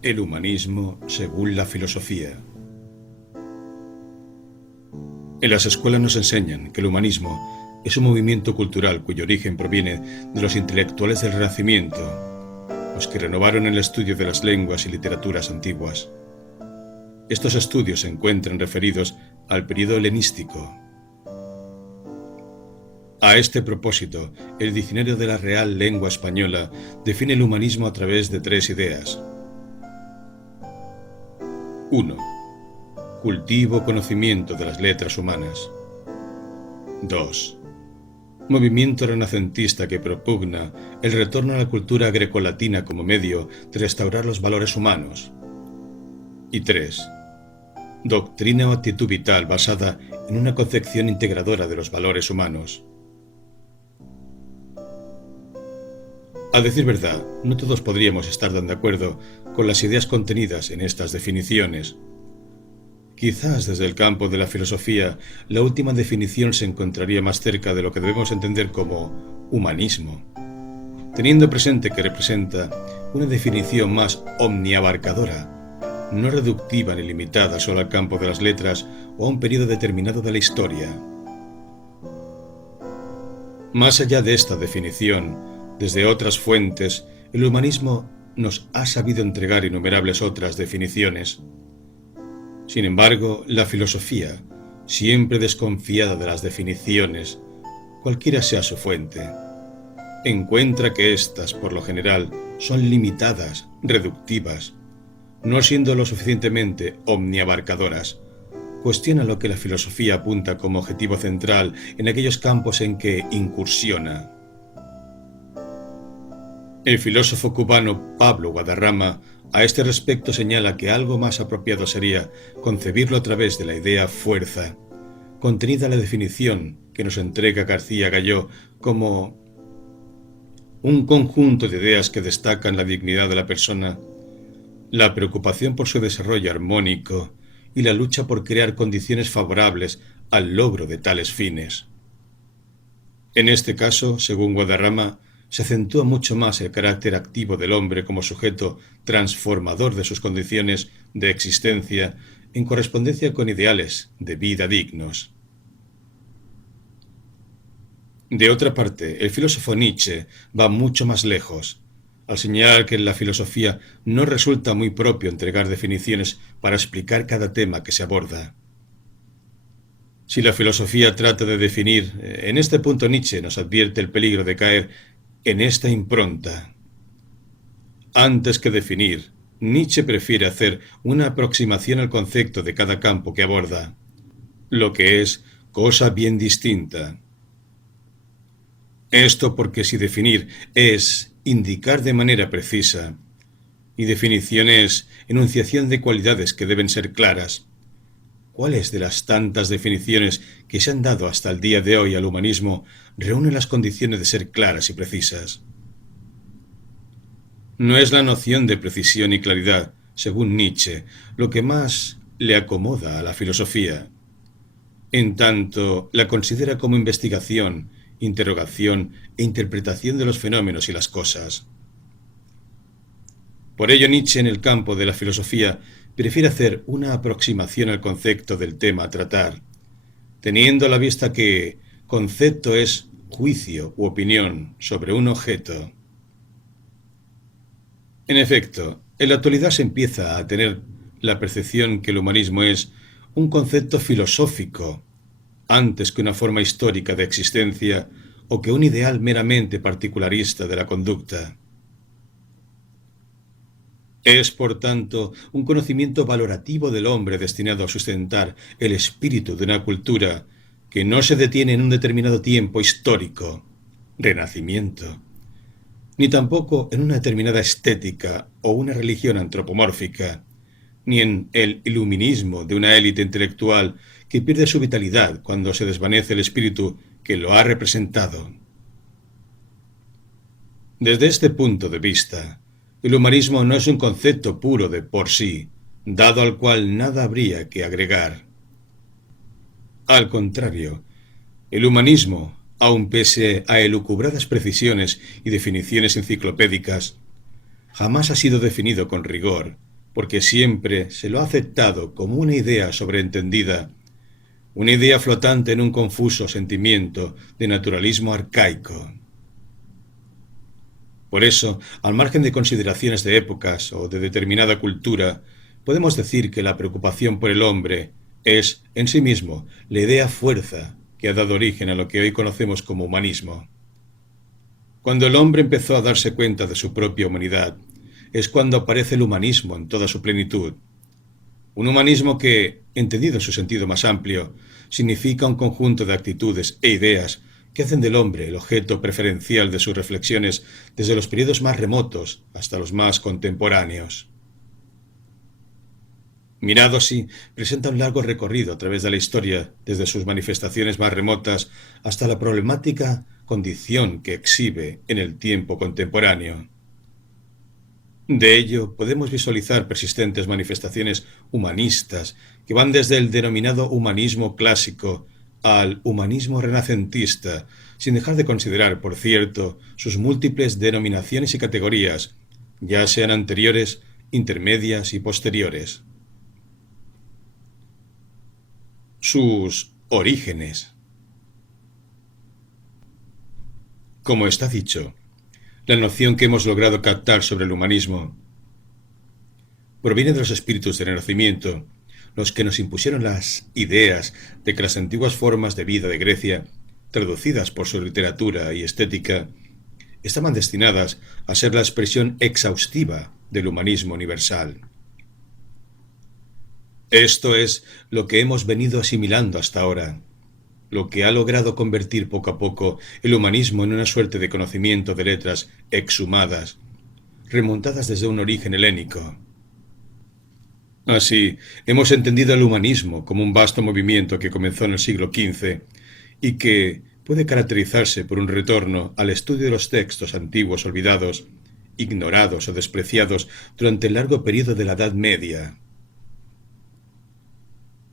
El humanismo según la filosofía. En las escuelas nos enseñan que el humanismo es un movimiento cultural cuyo origen proviene de los intelectuales del Renacimiento, los que renovaron el estudio de las lenguas y literaturas antiguas. Estos estudios se encuentran referidos al período helenístico. A este propósito, el Diccionario de la Real Lengua Española define el humanismo a través de tres ideas. 1. Cultivo, conocimiento de las letras humanas. 2. Movimiento renacentista que propugna el retorno a la cultura grecolatina como medio de restaurar los valores humanos. Y 3. Doctrina o actitud vital basada en una concepción integradora de los valores humanos. A decir verdad, no todos podríamos estar tan de acuerdo con las ideas contenidas en estas definiciones. Quizás desde el campo de la filosofía, la última definición se encontraría más cerca de lo que debemos entender como humanismo, teniendo presente que representa una definición más omniabarcadora, no reductiva ni limitada solo al campo de las letras o a un periodo determinado de la historia. Más allá de esta definición, desde otras fuentes, el humanismo nos ha sabido entregar innumerables otras definiciones. Sin embargo, la filosofía, siempre desconfiada de las definiciones, cualquiera sea su fuente, encuentra que éstas, por lo general, son limitadas, reductivas, no siendo lo suficientemente omniabarcadoras. Cuestiona lo que la filosofía apunta como objetivo central en aquellos campos en que incursiona. El filósofo cubano Pablo Guadarrama a este respecto señala que algo más apropiado sería concebirlo a través de la idea fuerza, contenida en la definición que nos entrega García Galló como un conjunto de ideas que destacan la dignidad de la persona, la preocupación por su desarrollo armónico y la lucha por crear condiciones favorables al logro de tales fines. En este caso, según Guadarrama, se acentúa mucho más el carácter activo del hombre como sujeto transformador de sus condiciones de existencia en correspondencia con ideales de vida dignos. De otra parte, el filósofo Nietzsche va mucho más lejos, al señalar que en la filosofía no resulta muy propio entregar definiciones para explicar cada tema que se aborda. Si la filosofía trata de definir, en este punto Nietzsche nos advierte el peligro de caer en esta impronta. Antes que definir, Nietzsche prefiere hacer una aproximación al concepto de cada campo que aborda, lo que es cosa bien distinta. Esto porque si definir es indicar de manera precisa, y definición es enunciación de cualidades que deben ser claras, ¿cuáles de las tantas definiciones que se han dado hasta el día de hoy al humanismo reúnen las condiciones de ser claras y precisas? No es la noción de precisión y claridad, según Nietzsche, lo que más le acomoda a la filosofía. En tanto, la considera como investigación, interrogación e interpretación de los fenómenos y las cosas. Por ello, Nietzsche, en el campo de la filosofía, prefiere hacer una aproximación al concepto del tema a tratar, teniendo a la vista que concepto es juicio u opinión sobre un objeto. En efecto, en la actualidad se empieza a tener la percepción que el humanismo es un concepto filosófico, antes que una forma histórica de existencia o que un ideal meramente particularista de la conducta. Es, por tanto, un conocimiento valorativo del hombre destinado a sustentar el espíritu de una cultura que no se detiene en un determinado tiempo histórico, renacimiento, ni tampoco en una determinada estética o una religión antropomórfica, ni en el iluminismo de una élite intelectual que pierde su vitalidad cuando se desvanece el espíritu que lo ha representado. Desde este punto de vista, el humanismo no es un concepto puro de por sí, dado al cual nada habría que agregar. Al contrario, el humanismo, aun pese a elucubradas precisiones y definiciones enciclopédicas, jamás ha sido definido con rigor, porque siempre se lo ha aceptado como una idea sobreentendida, una idea flotante en un confuso sentimiento de naturalismo arcaico. Por eso, al margen de consideraciones de épocas o de determinada cultura, podemos decir que la preocupación por el hombre es, en sí mismo, la idea fuerza que ha dado origen a lo que hoy conocemos como humanismo. Cuando el hombre empezó a darse cuenta de su propia humanidad, es cuando aparece el humanismo en toda su plenitud. Un humanismo que, entendido en su sentido más amplio, significa un conjunto de actitudes e ideas que hacen del hombre el objeto preferencial de sus reflexiones desde los periodos más remotos hasta los más contemporáneos. Mirado así, presenta un largo recorrido a través de la historia, desde sus manifestaciones más remotas hasta la problemática condición que exhibe en el tiempo contemporáneo. De ello podemos visualizar persistentes manifestaciones humanistas que van desde el denominado humanismo clásico al humanismo renacentista, sin dejar de considerar, por cierto, sus múltiples denominaciones y categorías, ya sean anteriores, intermedias y posteriores. Sus orígenes. Como está dicho, la noción que hemos logrado captar sobre el humanismo proviene de los espíritus del Renacimiento, los que nos impusieron las ideas de que las antiguas formas de vida de Grecia, traducidas por su literatura y estética, estaban destinadas a ser la expresión exhaustiva del humanismo universal. Esto es lo que hemos venido asimilando hasta ahora, lo que ha logrado convertir poco a poco el humanismo en una suerte de conocimiento de letras exhumadas, remontadas desde un origen helénico. Así, hemos entendido el humanismo como un vasto movimiento que comenzó en el siglo XV y que puede caracterizarse por un retorno al estudio de los textos antiguos olvidados, ignorados o despreciados durante el largo período de la Edad Media.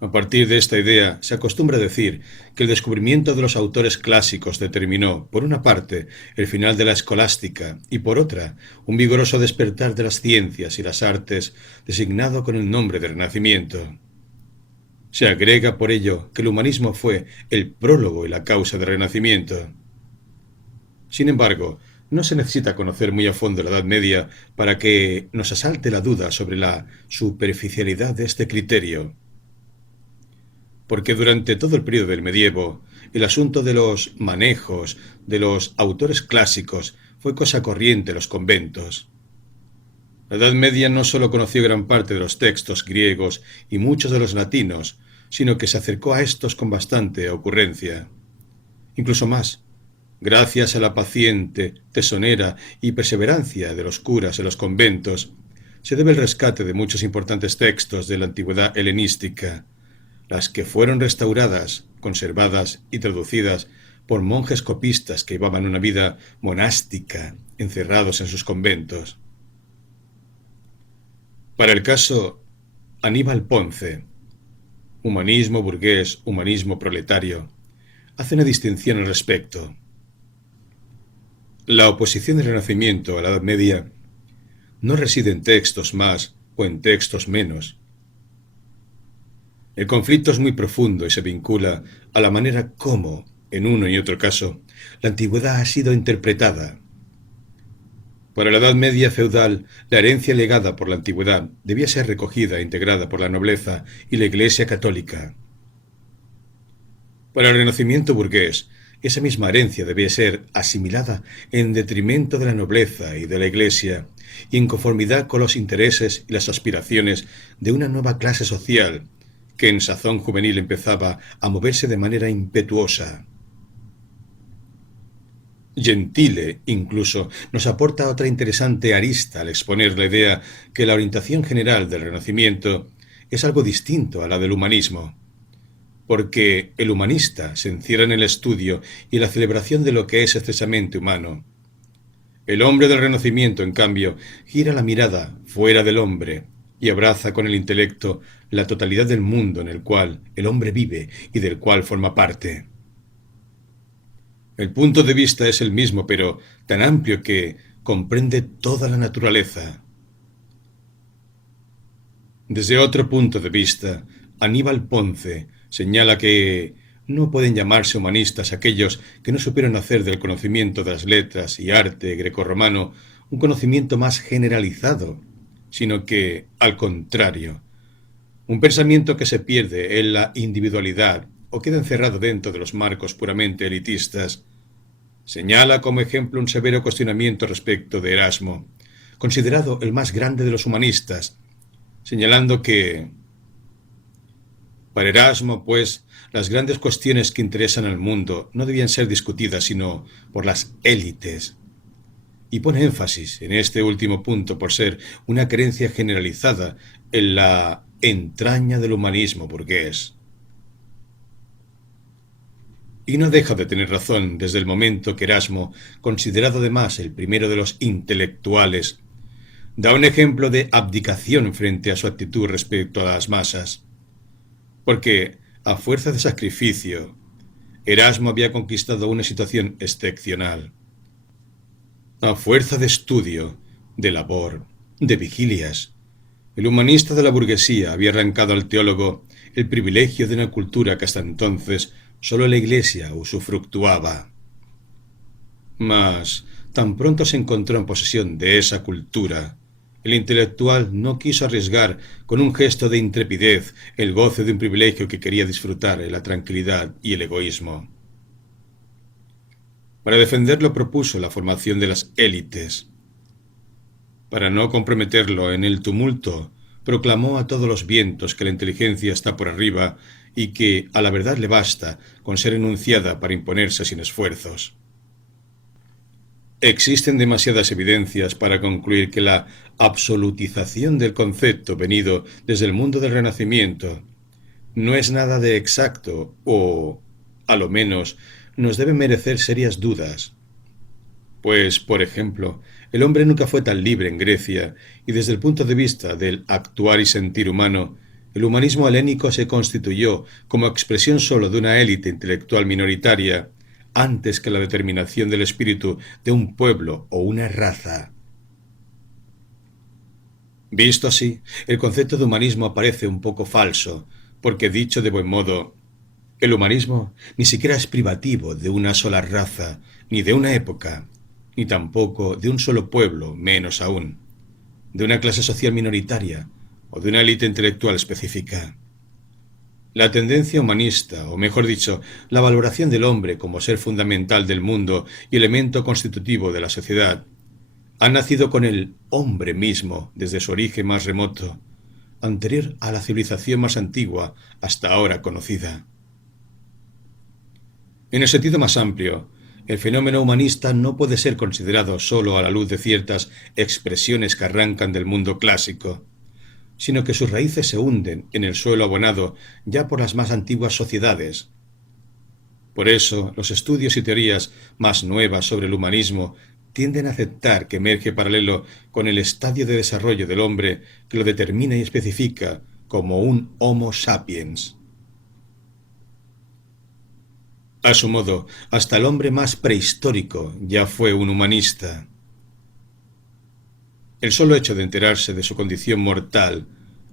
A partir de esta idea, se acostumbra decir que el descubrimiento de los autores clásicos determinó, por una parte, el final de la escolástica y, por otra, un vigoroso despertar de las ciencias y las artes, designado con el nombre de Renacimiento. Se agrega por ello que el humanismo fue el prólogo y la causa del Renacimiento. Sin embargo, no se necesita conocer muy a fondo la Edad Media para que nos asalte la duda sobre la superficialidad de este criterio, porque durante todo el período del medievo, el asunto de los manejos de los autores clásicos fue cosa corriente en los conventos. La Edad Media no solo conoció gran parte de los textos griegos y muchos de los latinos, sino que se acercó a estos con bastante ocurrencia. Incluso más, gracias a la paciente, tesonera y perseverancia de los curas en los conventos, se debe el rescate de muchos importantes textos de la antigüedad helenística, las que fueron restauradas, conservadas y traducidas por monjes copistas que llevaban una vida monástica, encerrados en sus conventos. Para el caso Aníbal Ponce, humanismo burgués, humanismo proletario, hace una distinción al respecto. La oposición del Renacimiento a la Edad Media no reside en textos más o en textos menos. El conflicto es muy profundo y se vincula a la manera como, en uno y otro caso, la antigüedad ha sido interpretada. Para la Edad Media feudal, la herencia legada por la antigüedad debía ser recogida e integrada por la nobleza y la Iglesia católica. Para el Renacimiento burgués, esa misma herencia debía ser asimilada en detrimento de la nobleza y de la Iglesia, y en conformidad con los intereses y las aspiraciones de una nueva clase social, que en sazón juvenil empezaba a moverse de manera impetuosa. Gentile, incluso, nos aporta otra interesante arista al exponer la idea que la orientación general del Renacimiento es algo distinto a la del humanismo, porque el humanista se encierra en el estudio y la celebración de lo que es excesamente humano. El hombre del Renacimiento, en cambio, gira la mirada fuera del hombre y abraza con el intelecto la totalidad del mundo en el cual el hombre vive y del cual forma parte. El punto de vista es el mismo, pero tan amplio que, comprende toda la naturaleza. Desde otro punto de vista, Aníbal Ponce señala que no pueden llamarse humanistas aquellos que no supieron hacer del conocimiento de las letras y arte grecorromano un conocimiento más generalizado, sino que, al contrario, un pensamiento que se pierde en la individualidad o queda encerrado dentro de los marcos puramente elitistas. Señala como ejemplo un severo cuestionamiento respecto de Erasmo, considerado el más grande de los humanistas, señalando que, para Erasmo, pues, las grandes cuestiones que interesan al mundo no debían ser discutidas sino por las élites. Y pone énfasis en este último punto por ser una creencia generalizada en la entraña del humanismo burgués. Y no deja de tener razón desde el momento que Erasmo, considerado además el primero de los intelectuales, da un ejemplo de abdicación frente a su actitud respecto a las masas. Porque, a fuerza de sacrificio, Erasmo había conquistado una situación excepcional. A fuerza de estudio, de labor, de vigilias, el humanista de la burguesía había arrancado al teólogo el privilegio de una cultura que hasta entonces solo la Iglesia usufructuaba. Mas, tan pronto se encontró en posesión de esa cultura, el intelectual no quiso arriesgar con un gesto de intrepidez el goce de un privilegio que quería disfrutar en la tranquilidad y el egoísmo. Para defenderlo propuso la formación de las élites. Para no comprometerlo en el tumulto, proclamó a todos los vientos que la inteligencia está por arriba y que a la verdad le basta con ser enunciada para imponerse sin esfuerzos. Existen demasiadas evidencias para concluir que la absolutización del concepto venido desde el mundo del Renacimiento no es nada de exacto o, a lo menos, nos debe merecer serias dudas. Pues, por ejemplo, el hombre nunca fue tan libre en Grecia y desde el punto de vista del actuar y sentir humano, el humanismo helénico se constituyó como expresión solo de una élite intelectual minoritaria antes que la determinación del espíritu de un pueblo o una raza. Visto así, el concepto de humanismo parece un poco falso, porque dicho de buen modo, el humanismo ni siquiera es privativo de una sola raza, ni de una época, ni tampoco de un solo pueblo, menos aún, de una clase social minoritaria o de una élite intelectual específica. La tendencia humanista, o mejor dicho, la valoración del hombre como ser fundamental del mundo y elemento constitutivo de la sociedad, ha nacido con el hombre mismo desde su origen más remoto, anterior a la civilización más antigua hasta ahora conocida. En el sentido más amplio, el fenómeno humanista no puede ser considerado solo a la luz de ciertas expresiones que arrancan del mundo clásico, sino que sus raíces se hunden en el suelo abonado ya por las más antiguas sociedades. Por eso, los estudios y teorías más nuevas sobre el humanismo tienden a aceptar que emerge paralelo con el estadio de desarrollo del hombre que lo determina y especifica como un Homo sapiens. A su modo, hasta el hombre más prehistórico ya fue un humanista. El solo hecho de enterarse de su condición mortal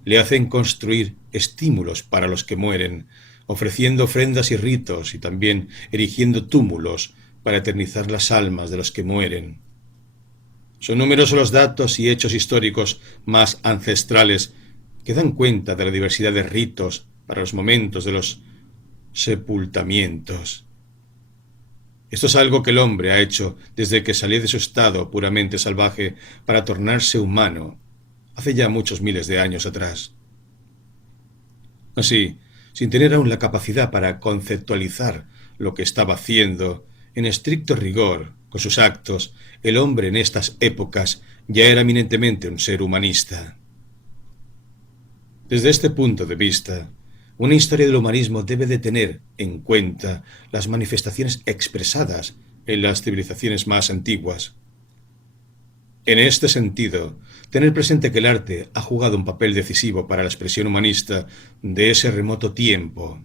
le hacen construir estímulos para los que mueren, ofreciendo ofrendas y ritos y también erigiendo túmulos para eternizar las almas de los que mueren. Son numerosos los datos y hechos históricos más ancestrales que dan cuenta de la diversidad de ritos para los momentos de los sepultamientos. Esto es algo que el hombre ha hecho desde que salió de su estado puramente salvaje para tornarse humano, hace ya muchos miles de años atrás. Así, sin tener aún la capacidad para conceptualizar lo que estaba haciendo, en estricto rigor, con sus actos, el hombre en estas épocas ya era eminentemente un ser humanista. Desde este punto de vista, una historia del humanismo debe de tener en cuenta las manifestaciones expresadas en las civilizaciones más antiguas. En este sentido, tener presente que el arte ha jugado un papel decisivo para la expresión humanista de ese remoto tiempo.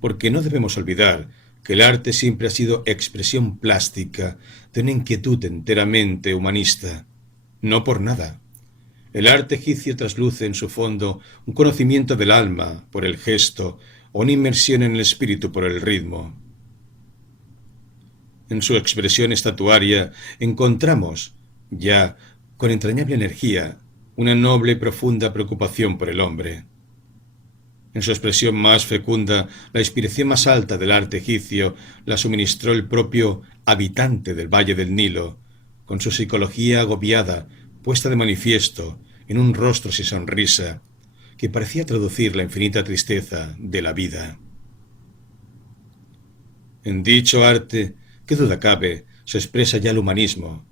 Porque no debemos olvidar que el arte siempre ha sido expresión plástica de una inquietud enteramente humanista. No por nada. El arte egipcio trasluce en su fondo un conocimiento del alma por el gesto o una inmersión en el espíritu por el ritmo. En su expresión estatuaria encontramos, ya con entrañable energía, una noble y profunda preocupación por el hombre. En su expresión más fecunda, la inspiración más alta del arte egipcio la suministró el propio habitante del Valle del Nilo, con su psicología agobiada, puesta de manifiesto en un rostro sin sonrisa, que parecía traducir la infinita tristeza de la vida. En dicho arte, qué duda cabe, se expresa ya el humanismo.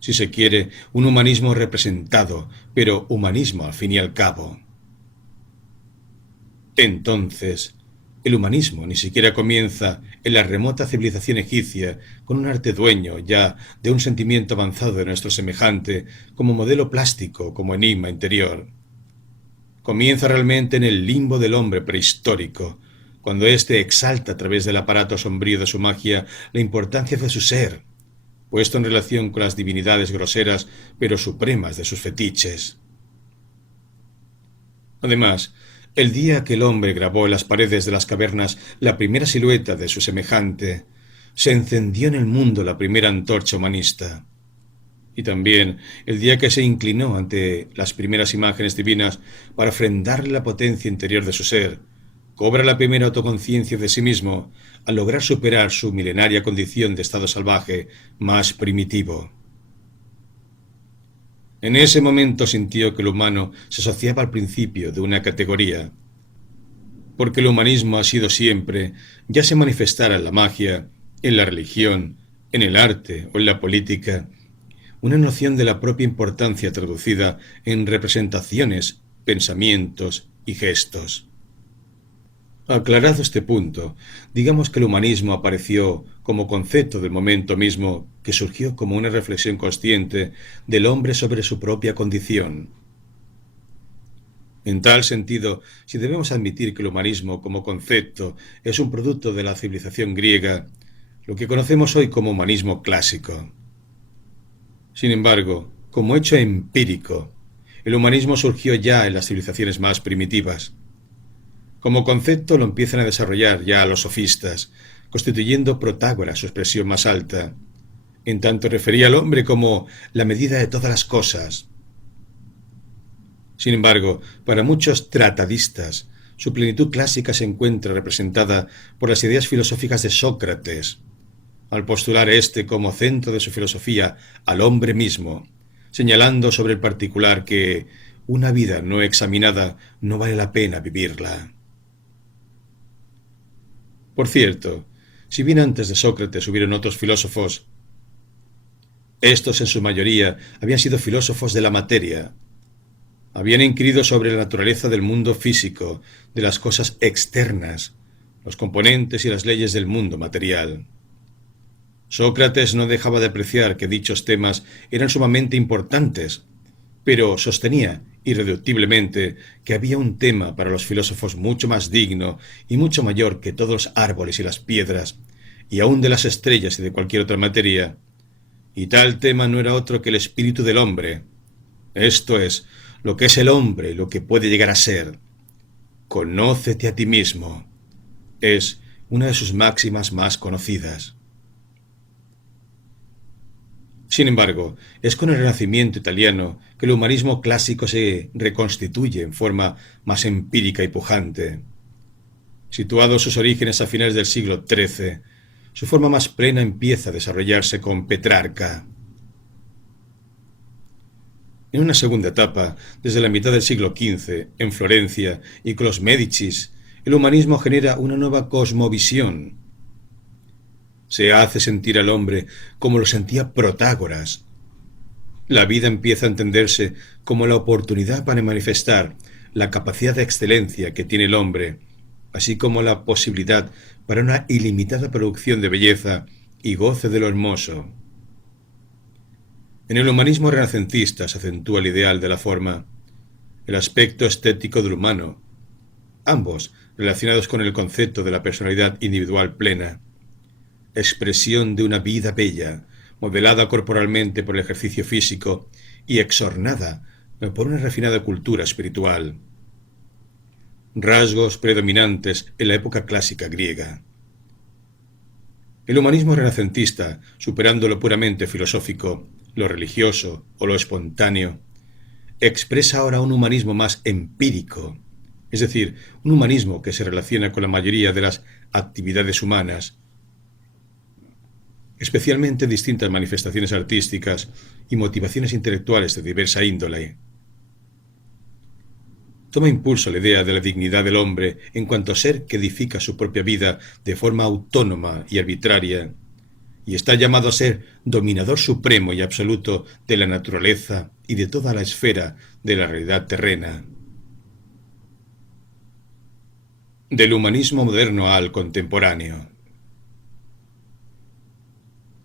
Si se quiere, un humanismo representado, pero humanismo al fin y al cabo. Entonces, el humanismo ni siquiera comienza en la remota civilización egipcia con un arte dueño ya de un sentimiento avanzado de nuestro semejante, como modelo plástico, como enigma interior. Comienza realmente en el limbo del hombre prehistórico, cuando éste exalta a través del aparato sombrío de su magia la importancia de su ser, puesto en relación con las divinidades groseras pero supremas de sus fetiches. Además, el día que el hombre grabó en las paredes de las cavernas la primera silueta de su semejante, se encendió en el mundo la primera antorcha humanista. Y también el día que se inclinó ante las primeras imágenes divinas para ofrendarle la potencia interior de su ser, cobra la primera autoconciencia de sí mismo al lograr superar su milenaria condición de estado salvaje más primitivo. En ese momento sintió que el humano se asociaba al principio de una categoría, porque el humanismo ha sido siempre, ya se manifestara en la magia, en la religión, en el arte o en la política, una noción de la propia importancia traducida en representaciones, pensamientos y gestos. Aclarado este punto, digamos que el humanismo apareció como concepto del momento mismo que surgió como una reflexión consciente del hombre sobre su propia condición. En tal sentido, si debemos admitir que el humanismo como concepto es un producto de la civilización griega, lo que conocemos hoy como humanismo clásico. Sin embargo, como hecho empírico, el humanismo surgió ya en las civilizaciones más primitivas. Como concepto lo empiezan a desarrollar ya los sofistas, constituyendo Protágoras su expresión más alta, en tanto refería al hombre como la medida de todas las cosas. Sin embargo, para muchos tratadistas, su plenitud clásica se encuentra representada por las ideas filosóficas de Sócrates, al postular éste como centro de su filosofía al hombre mismo, señalando sobre el particular que una vida no examinada no vale la pena vivirla. Por cierto, si bien antes de Sócrates hubieron otros filósofos, estos en su mayoría habían sido filósofos de la materia. Habían inquirido sobre la naturaleza del mundo físico, de las cosas externas, los componentes y las leyes del mundo material. Sócrates no dejaba de apreciar que dichos temas eran sumamente importantes, pero sostenía irreductiblemente que había un tema para los filósofos mucho más digno y mucho mayor que todos los árboles y las piedras, y aun de las estrellas y de cualquier otra materia, y tal tema no era otro que el espíritu del hombre, esto es, lo que es el hombre y lo que puede llegar a ser. Conócete a ti mismo. Es una de sus máximas más conocidas. Sin embargo, es con el Renacimiento italiano que el humanismo clásico se reconstituye en forma más empírica y pujante. Situados sus orígenes a finales del siglo XIII, su forma más plena empieza a desarrollarse con Petrarca. En una segunda etapa, desde la mitad del siglo XV, en Florencia y con los Médicis, el humanismo genera una nueva cosmovisión. Se hace sentir al hombre como lo sentía Protágoras. La vida empieza a entenderse como la oportunidad para manifestar la capacidad de excelencia que tiene el hombre, así como la posibilidad para una ilimitada producción de belleza y goce de lo hermoso. En el humanismo renacentista se acentúa el ideal de la forma, el aspecto estético del humano, ambos relacionados con el concepto de la personalidad individual plena, expresión de una vida bella, modelada corporalmente por el ejercicio físico y exornada por una refinada cultura espiritual. Rasgos predominantes en la época clásica griega. El humanismo renacentista, superando lo puramente filosófico, lo religioso o lo espontáneo, expresa ahora un humanismo más empírico, es decir, un humanismo que se relaciona con la mayoría de las actividades humanas, especialmente distintas manifestaciones artísticas y motivaciones intelectuales de diversa índole. Toma impulso la idea de la dignidad del hombre en cuanto ser que edifica su propia vida de forma autónoma y arbitraria, y está llamado a ser dominador supremo y absoluto de la naturaleza y de toda la esfera de la realidad terrena. Del humanismo moderno al contemporáneo.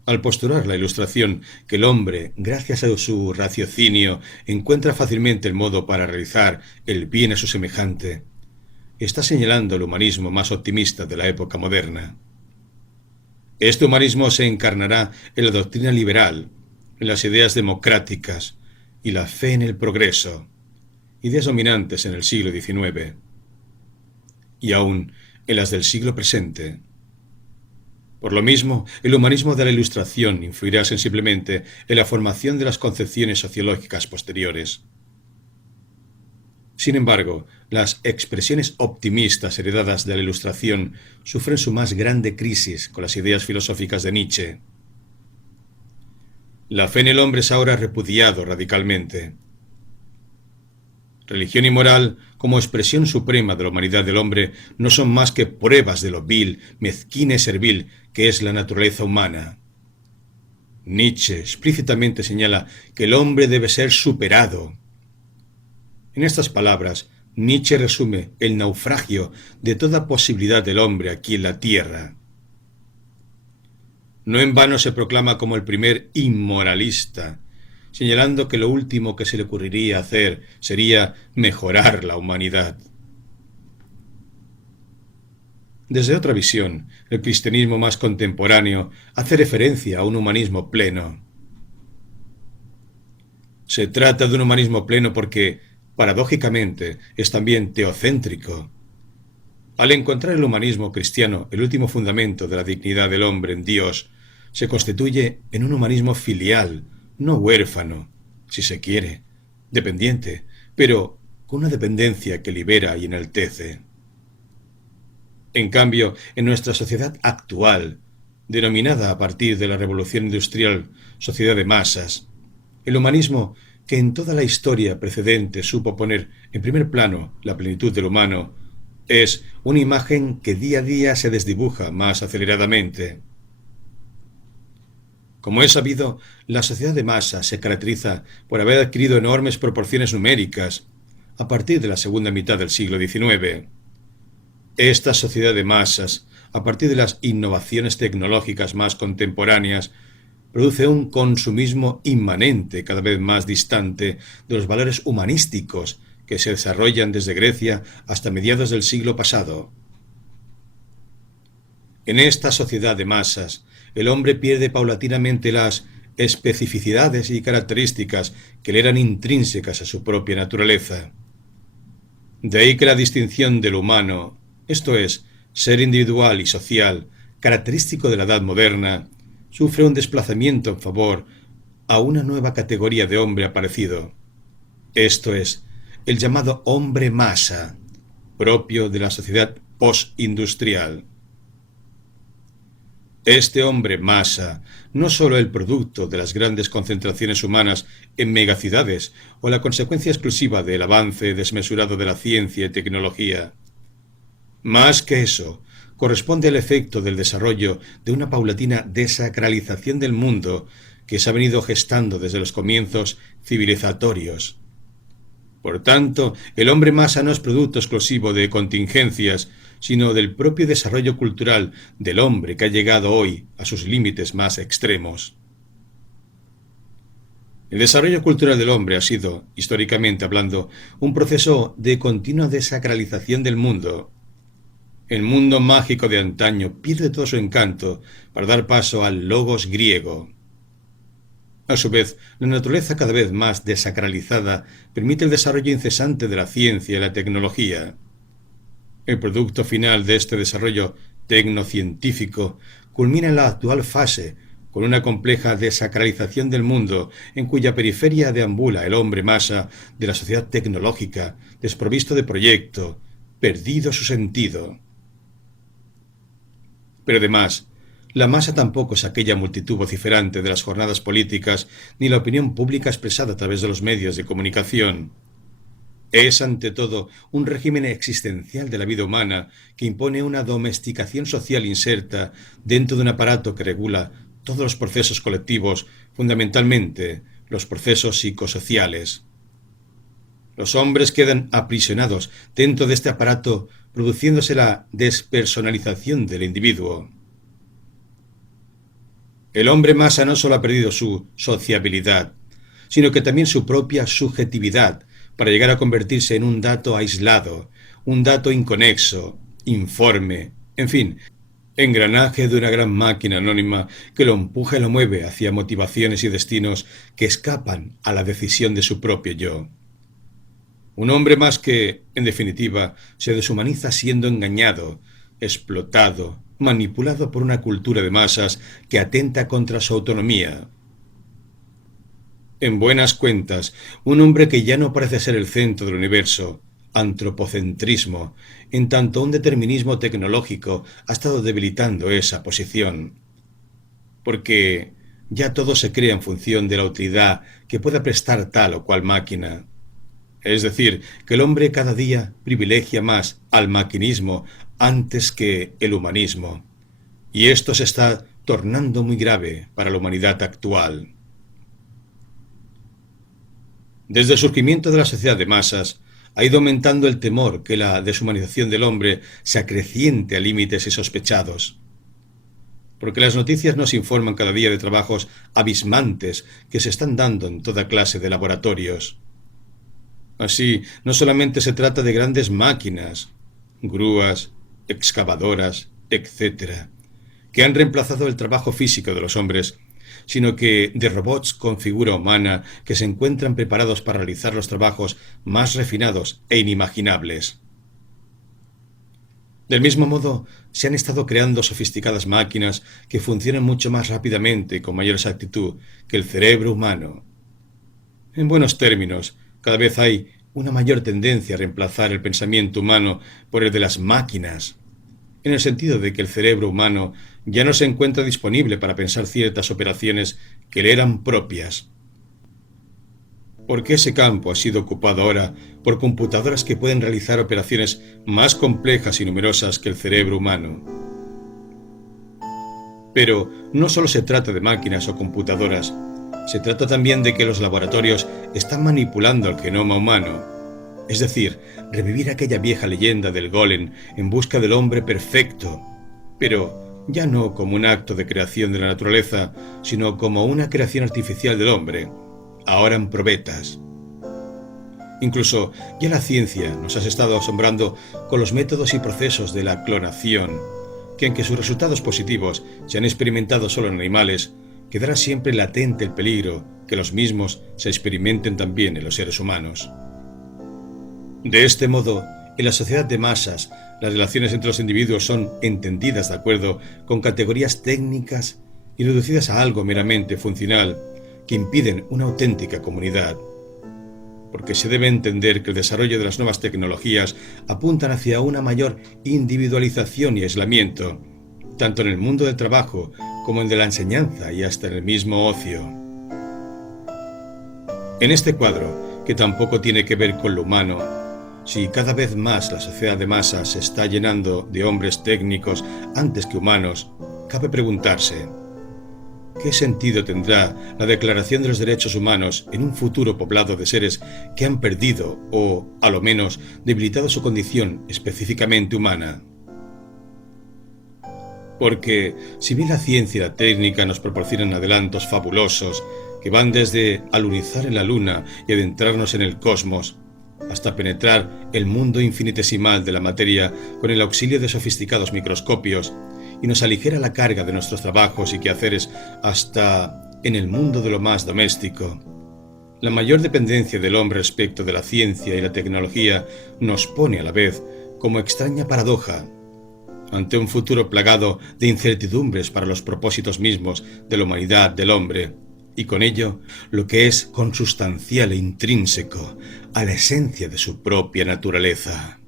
Al postular la Ilustración que el hombre, gracias a su raciocinio, encuentra fácilmente el modo para realizar el bien a su semejante, está señalando el humanismo más optimista de la época moderna. Este humanismo se encarnará en la doctrina liberal, en las ideas democráticas y la fe en el progreso, ideas dominantes en el siglo XIX, y aún en las del siglo presente. Por lo mismo, el humanismo de la Ilustración influirá sensiblemente en la formación de las concepciones sociológicas posteriores. Sin embargo, las expresiones optimistas heredadas de la Ilustración sufren su más grande crisis con las ideas filosóficas de Nietzsche. La fe en el hombre es ahora repudiado radicalmente. Religión y moral, como expresión suprema de la humanidad del hombre, no son más que pruebas de lo vil, mezquina y servil que es la naturaleza humana. Nietzsche explícitamente señala que el hombre debe ser superado. En estas palabras, Nietzsche resume el naufragio de toda posibilidad del hombre aquí en la tierra. No en vano se proclama como el primer inmoralista, señalando que lo último que se le ocurriría hacer sería mejorar la humanidad. Desde otra visión, el cristianismo más contemporáneo hace referencia a un humanismo pleno. Se trata de un humanismo pleno porque, paradójicamente, es también teocéntrico. Al encontrar el humanismo cristiano el último fundamento de la dignidad del hombre en Dios, se constituye en un humanismo filial, no huérfano, si se quiere, dependiente, pero con una dependencia que libera y enaltece. En cambio, en nuestra sociedad actual, denominada a partir de la Revolución Industrial sociedad de masas, el humanismo, que en toda la historia precedente supo poner en primer plano la plenitud del humano, es una imagen que día a día se desdibuja más aceleradamente. Como es sabido, la sociedad de masas se caracteriza por haber adquirido enormes proporciones numéricas a partir de la segunda mitad del siglo XIX. Esta sociedad de masas, a partir de las innovaciones tecnológicas más contemporáneas, produce un consumismo inmanente cada vez más distante de los valores humanísticos que se desarrollan desde Grecia hasta mediados del siglo pasado. En esta sociedad de masas, el hombre pierde paulatinamente las especificidades y características que le eran intrínsecas a su propia naturaleza. De ahí que la distinción del humano, esto es, ser individual y social, característico de la edad moderna, sufre un desplazamiento en favor a una nueva categoría de hombre aparecido. Esto es, el llamado hombre masa, propio de la sociedad postindustrial. Este hombre masa, no sólo el producto de las grandes concentraciones humanas en megaciudades o la consecuencia exclusiva del avance desmesurado de la ciencia y tecnología. Más que eso, corresponde al efecto del desarrollo de una paulatina desacralización del mundo que se ha venido gestando desde los comienzos civilizatorios. Por tanto, el hombre masa no es producto exclusivo de contingencias, sino del propio desarrollo cultural del hombre que ha llegado hoy a sus límites más extremos. El desarrollo cultural del hombre ha sido, históricamente hablando, un proceso de continua desacralización del mundo. El mundo mágico de antaño pierde todo su encanto para dar paso al logos griego. A su vez, la naturaleza cada vez más desacralizada permite el desarrollo incesante de la ciencia y la tecnología. El producto final de este desarrollo tecnocientífico culmina en la actual fase, con una compleja desacralización del mundo en cuya periferia deambula el hombre masa de la sociedad tecnológica, desprovisto de proyecto, perdido su sentido. Pero además, la masa tampoco es aquella multitud vociferante de las jornadas políticas ni la opinión pública expresada a través de los medios de comunicación. Es, ante todo, un régimen existencial de la vida humana que impone una domesticación social inserta dentro de un aparato que regula todos los procesos colectivos, fundamentalmente los procesos psicosociales. Los hombres quedan aprisionados dentro de este aparato, produciéndose la despersonalización del individuo. El hombre masa no solo ha perdido su sociabilidad, sino que también su propia subjetividad, para llegar a convertirse en un dato aislado, un dato inconexo, informe, en fin, engranaje de una gran máquina anónima que lo empuja y lo mueve hacia motivaciones y destinos que escapan a la decisión de su propio yo. Un hombre más que, en definitiva, se deshumaniza siendo engañado, explotado, manipulado por una cultura de masas que atenta contra su autonomía. En buenas cuentas, un hombre que ya no parece ser el centro del universo, antropocentrismo, en tanto un determinismo tecnológico ha estado debilitando esa posición. Porque ya todo se crea en función de la utilidad que pueda prestar tal o cual máquina. Es decir, que el hombre cada día privilegia más al maquinismo antes que el humanismo. Y esto se está tornando muy grave para la humanidad actual. Desde el surgimiento de la sociedad de masas, ha ido aumentando el temor que la deshumanización del hombre se acreciente a límites insospechados. Porque las noticias nos informan cada día de trabajos abismantes que se están dando en toda clase de laboratorios. Así, no solamente se trata de grandes máquinas, grúas, excavadoras, etc., que han reemplazado el trabajo físico de los hombres, sino que de robots con figura humana que se encuentran preparados para realizar los trabajos más refinados e inimaginables. Del mismo modo, se han estado creando sofisticadas máquinas que funcionan mucho más rápidamente y con mayor exactitud que el cerebro humano. En buenos términos, cada vez hay una mayor tendencia a reemplazar el pensamiento humano por el de las máquinas, en el sentido de que el cerebro humano ya no se encuentra disponible para pensar ciertas operaciones que le eran propias. Porque ese campo ha sido ocupado ahora por computadoras que pueden realizar operaciones más complejas y numerosas que el cerebro humano. Pero no solo se trata de máquinas o computadoras, se trata también de que los laboratorios están manipulando el genoma humano, es decir, revivir aquella vieja leyenda del golem en busca del hombre perfecto, pero ya no como un acto de creación de la naturaleza, sino como una creación artificial del hombre, ahora en probetas. Incluso ya la ciencia nos ha estado asombrando con los métodos y procesos de la clonación, que aunque sus resultados positivos se han experimentado solo en animales, quedará siempre latente el peligro que los mismos se experimenten también en los seres humanos. De este modo, en la sociedad de masas, las relaciones entre los individuos son entendidas de acuerdo con categorías técnicas y reducidas a algo meramente funcional que impiden una auténtica comunidad. Porque se debe entender que el desarrollo de las nuevas tecnologías apuntan hacia una mayor individualización y aislamiento, tanto en el mundo del trabajo como en el de la enseñanza y hasta en el mismo ocio. En este cuadro, que tampoco tiene que ver con lo humano, si cada vez más la sociedad de masas se está llenando de hombres técnicos antes que humanos, cabe preguntarse, ¿qué sentido tendrá la Declaración de los Derechos Humanos en un futuro poblado de seres que han perdido o, a lo menos, debilitado su condición específicamente humana? Porque, si bien la ciencia y la técnica nos proporcionan adelantos fabulosos que van desde alunizar en la luna y adentrarnos en el cosmos, hasta penetrar el mundo infinitesimal de la materia con el auxilio de sofisticados microscopios, y nos aligera la carga de nuestros trabajos y quehaceres hasta en el mundo de lo más doméstico. La mayor dependencia del hombre respecto de la ciencia y la tecnología nos pone a la vez, como extraña paradoja, ante un futuro plagado de incertidumbres para los propósitos mismos de la humanidad del hombre, y con ello lo que es consustancial e intrínseco a la esencia de su propia naturaleza.